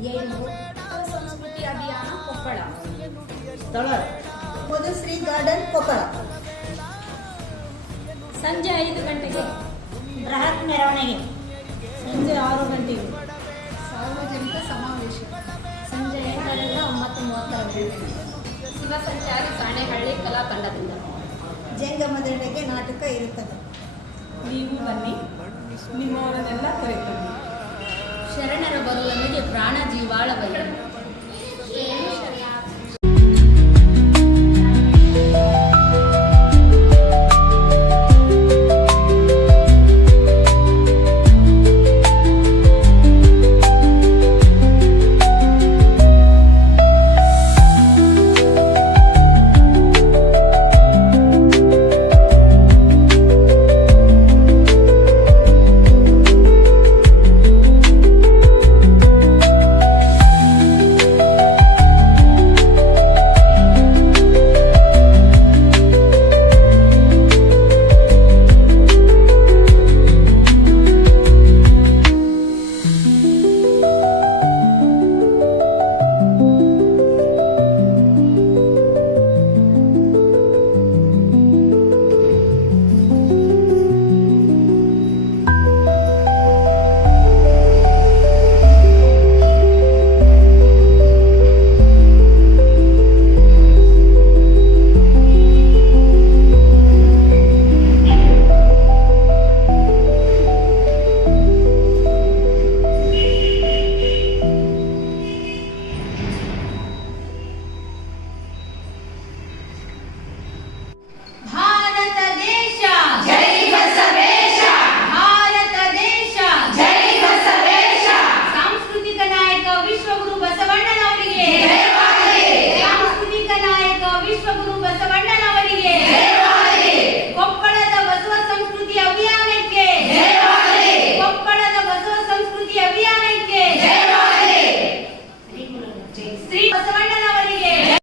ಏನು ಸಂಸ್ಕೃತಿ ಅಭಿಯಾನ ಕೊಪ್ಪಳ. ಸ್ಥಳ? ಮಧುಶ್ರೀ ಗಾರ್ಡನ್ ಕೊಪ್ಪಳ. ಸಂಜೆ ಐದು ಗಂಟೆಗೆ ಬೃಹತ್ ಮೆರವಣಿಗೆ. ಸಂಜೆ ಆರು ಗಂಟೆಗೆ. ಸಾರ್ವಜನಿಕ ಸಮಾವೇಶ. ಸಂಜೆ ಎಂಟರಿಂದ ಒಂಬತ್ತು ಮೂವತ್ತರವರೆಗೆ. ಶಿವ ಸಂಚಾರಿ ಸಾಣೆಹಳ್ಳಿ ಕಲಾ ತಂಡದಿಂದ. ಜಂಗಮದೆಡೆಗೆ ನಾಟಕ ಇರುತ್ತದೆ. ನೀವು ಬನ್ನಿ. ನಿಮ್ಮವರನ್ನೆಲ್ಲ ಕರೆತನ್ನಿ. ಶರಣರ பிராண வகை